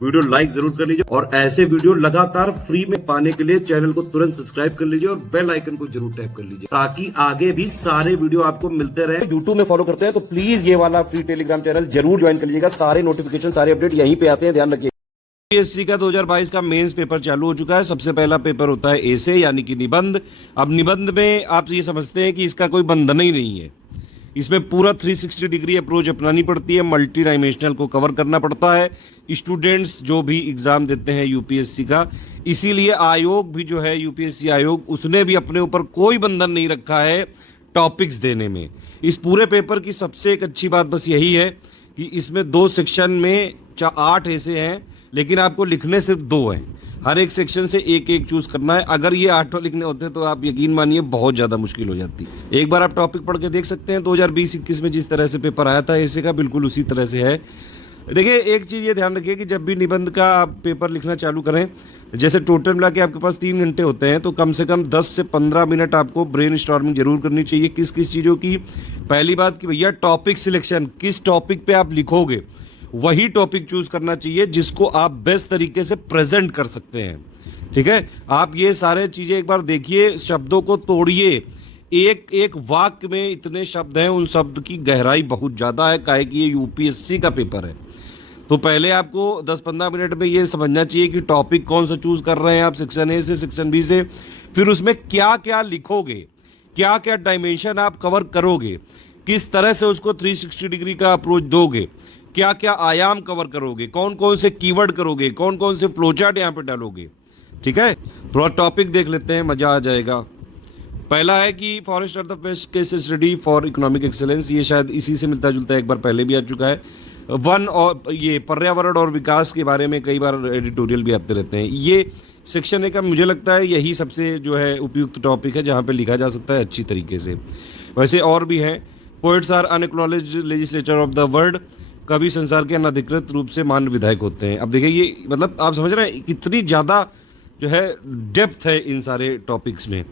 Video like जरूर कर लीजिए और ऐसे वीडियो लगातार फ्री में पाने के लिए चैनल को तुरंत सब्सक्राइब कर लीजिए और बेल आइकन को जरूर टैप कर लीजिए ताकि आगे भी सारे वीडियो आपको मिलते रहे। यूट्यूब में फॉलो करते हैं तो प्लीज ये वाला फ्री टेलीग्राम चैनल जरूर ज्वाइन कर लीजिएगा। सारे नोटिफिकेशन सारे अपडेट यहीं पे आते हैं, ध्यान रखिए। यूपीएससी का 2022 का मेंस पेपर चालू हो चुका है। सबसे पहला पेपर होता है ए से यानी कि निबंध। अब निबंध में आप ये समझते हैं कि इसका कोई बंधन ही नहीं है। इसमें पूरा 360 डिग्री अप्रोच अपनानी पड़ती है, मल्टी डायमेंशनल को कवर करना पड़ता है स्टूडेंट्स जो भी एग्जाम देते हैं यूपीएससी का। इसीलिए आयोग भी जो है यूपीएससी आयोग, उसने भी अपने ऊपर कोई बंधन नहीं रखा है टॉपिक्स देने में। इस पूरे पेपर की सबसे एक अच्छी बात बस यही है कि इसमें 2 सेक्शन में 8 ऐसे हैं, लेकिन आपको लिखने सिर्फ 2 हैं। हर एक सेक्शन से एक एक चूज करना है। अगर ये 8 लिखने होते तो आप यकीन मानिए बहुत ज़्यादा मुश्किल हो जाती। एक बार आप टॉपिक पढ़ के देख सकते हैं 2020-21 में जिस तरह से पेपर आया था ऐसे का बिल्कुल उसी तरह से है। देखिए एक चीज़ ये ध्यान रखिए कि जब भी निबंध का आप पेपर लिखना चालू करें, जैसे टोटल मिला के आपके पास 3 घंटे होते हैं, तो कम से कम 10 से 15 मिनट आपको ब्रेन स्टॉर्मिंग जरूर करनी चाहिए। किस किस चीज़ों की? पहली बात कि भैया टॉपिक सिलेक्शन, किस टॉपिक पे आप लिखोगे वही टॉपिक चूज करना चाहिए जिसको आप बेस्ट तरीके से प्रेजेंट कर सकते हैं। ठीक है, आप ये सारे चीज़ें एक बार देखिए, शब्दों को तोड़िए। एक एक वाक्य में इतने शब्द हैं, उन शब्द की गहराई बहुत ज़्यादा है, काहे कि ये यूपीएससी का पेपर है। तो पहले आपको 10-15 मिनट में ये समझना चाहिए कि टॉपिक कौन सा चूज कर रहे हैं आप, सेक्शन ए से सेक्शन बी से, फिर उसमें क्या क्या लिखोगे, क्या क्या डायमेंशन आप कवर करोगे, किस तरह से उसको 360 डिग्री का अप्रोच दोगे, क्या क्या आयाम कवर करोगे, कौन कौन से कीवर्ड करोगे, कौन कौन से फ्लोचार्ट यहाँ पे डालोगे। ठीक है, थोड़ा टॉपिक देख लेते हैं, मजा आ जाएगा। पहला है कि forest are the best case study for economic excellence. ये शायद इसी से मिलता जुलता है, एक बार पहले भी आ चुका है। वन और ये पर्यावरण और विकास के बारे में कई बार एडिटोरियल भी आते रहते हैं। ये सेक्शन ए का मुझे लगता है यही सबसे जो है उपयुक्त टॉपिक है जहाँ पे लिखा जा सकता है अच्छी तरीके से। वैसे और भी हैं। Poets are unacknowledged legislature of the world. कवि संसार के अनधिकृत रूप से मान्य विधायक होते हैं। अब देखिए ये मतलब आप समझ रहे हैं कितनी ज़्यादा जो है डेप्थ है इन सारे टॉपिक्स में।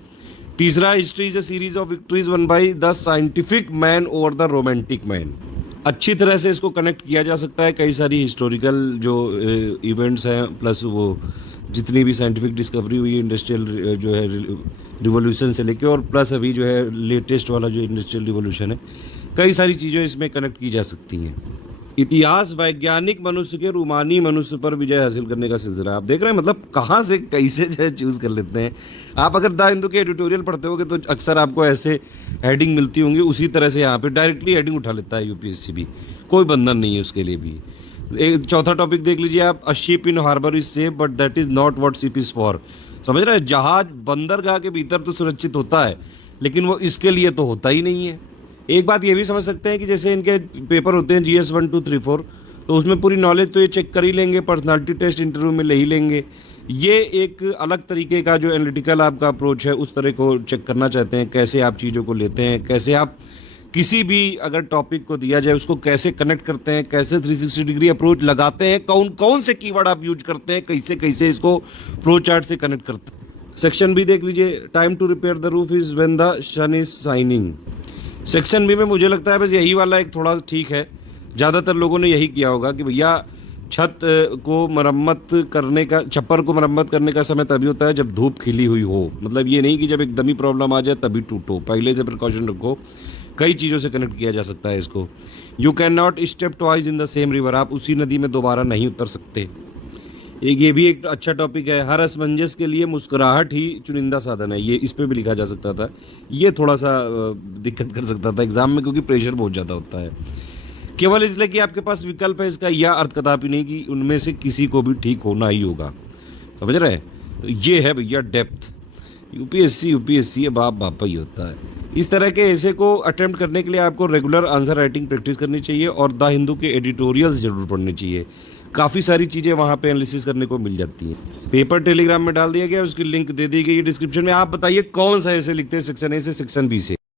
तीसरा, history is a series of victories one by the scientific man over the romantic man. अच्छी तरह से इसको कनेक्ट किया जा सकता है, कई सारी हिस्टोरिकल जो इवेंट्स हैं प्लस वो जितनी भी साइंटिफिक डिस्कवरी हुई इंडस्ट्रियल जो है रिवोल्यूशन से लेके, और प्लस अभी जो है लेटेस्ट वाला जो इंडस्ट्रियल रिवोल्यूशन है, कई सारी चीज़ें इसमें कनेक्ट की जा सकती हैं। इतिहास, वैज्ञानिक मनुष्य के रूमानी मनुष्य पर विजय हासिल करने का सिलसिला। आप देख रहे हैं मतलब कहाँ से कैसे जो है चूज़ कर लेते हैं। आप अगर द हिंदू के एडिटोरियल पढ़ते होगे तो अक्सर आपको ऐसे हेडिंग मिलती होंगी, उसी तरह से यहाँ पे डायरेक्टली हेडिंग उठा लेता है यूपीएससी भी, कोई बंधन नहीं है उसके लिए भी। एक चौथा टॉपिक देख लीजिए आप, a ship in harbour is safe but that is not what ship is for. समझ रहे हैं, जहाज बंदरगाह के भीतर तो सुरक्षित होता है लेकिन वो इसके लिए तो होता ही नहीं है। एक बात ये भी समझ सकते हैं कि जैसे इनके पेपर होते हैं GS 1 2 3 4, तो उसमें पूरी नॉलेज तो ये चेक कर ही लेंगे, पर्सनालिटी टेस्ट इंटरव्यू में ले ही लेंगे। ये एक अलग तरीके का जो एनालिटिकल आपका अप्रोच है उस तरह को चेक करना चाहते हैं, कैसे आप चीज़ों को लेते हैं, कैसे आप किसी भी अगर टॉपिक को दिया जाए उसको कैसे कनेक्ट करते हैं, कैसे 360 डिग्री अप्रोच लगाते हैं, कौन कौन से कीवर्ड आप यूज करते हैं, कैसे कैसे इसको फ्लो चार्ट से कनेक्ट करते हैं। सेक्शन बी देख लीजिए, time to repair the roof is when the sun is shining. Section B में मुझे लगता है बस यही वाला एक थोड़ा ठीक है, ज़्यादातर लोगों ने यही किया होगा कि भैया छत को मरम्मत करने का, छप्पर को मरम्मत करने का समय तभी होता है जब धूप खिली हुई हो। मतलब ये नहीं कि जब एकदम ही प्रॉब्लम आ जाए तभी टूटो, पहले से प्रिकॉशन रखो। कई चीज़ों से कनेक्ट किया जा सकता है इसको। You can not step twice in the same river. आप उसी नदी में दोबारा नहीं उतर सकते। एक ये भी एक अच्छा टॉपिक है। हर असमंजस के लिए मुस्कुराहट ही चुनिंदा साधन है। ये इस पर भी लिखा जा सकता था। ये थोड़ा सा दिक्कत कर सकता था एग्जाम में क्योंकि प्रेशर बहुत ज़्यादा होता है। केवल इसलिए कि आपके पास विकल्प है इसका, यह अर्थ कदापि नहीं कि उनमें से किसी को भी ठीक होना ही होगा। समझ रहे हैं? तो ये है भैया डेप्थ। यूपीएससी बाप बापा ही होता है। इस तरह के ऐसे को अटेम्प्ट करने के लिए आपको रेगुलर आंसर राइटिंग प्रैक्टिस करनी चाहिए और द हिंदू के एडिटोरियल्स जरूर पढ़ने चाहिए। काफ़ी सारी चीज़ें वहाँ पे एनालिसिस करने को मिल जाती हैं। पेपर टेलीग्राम में डाल दिया गया, उसकी लिंक दे दी गई डिस्क्रिप्शन में। आप बताइए कौन सा ऐसे लिखते हैं सेक्शन ए से सेक्शन बी से।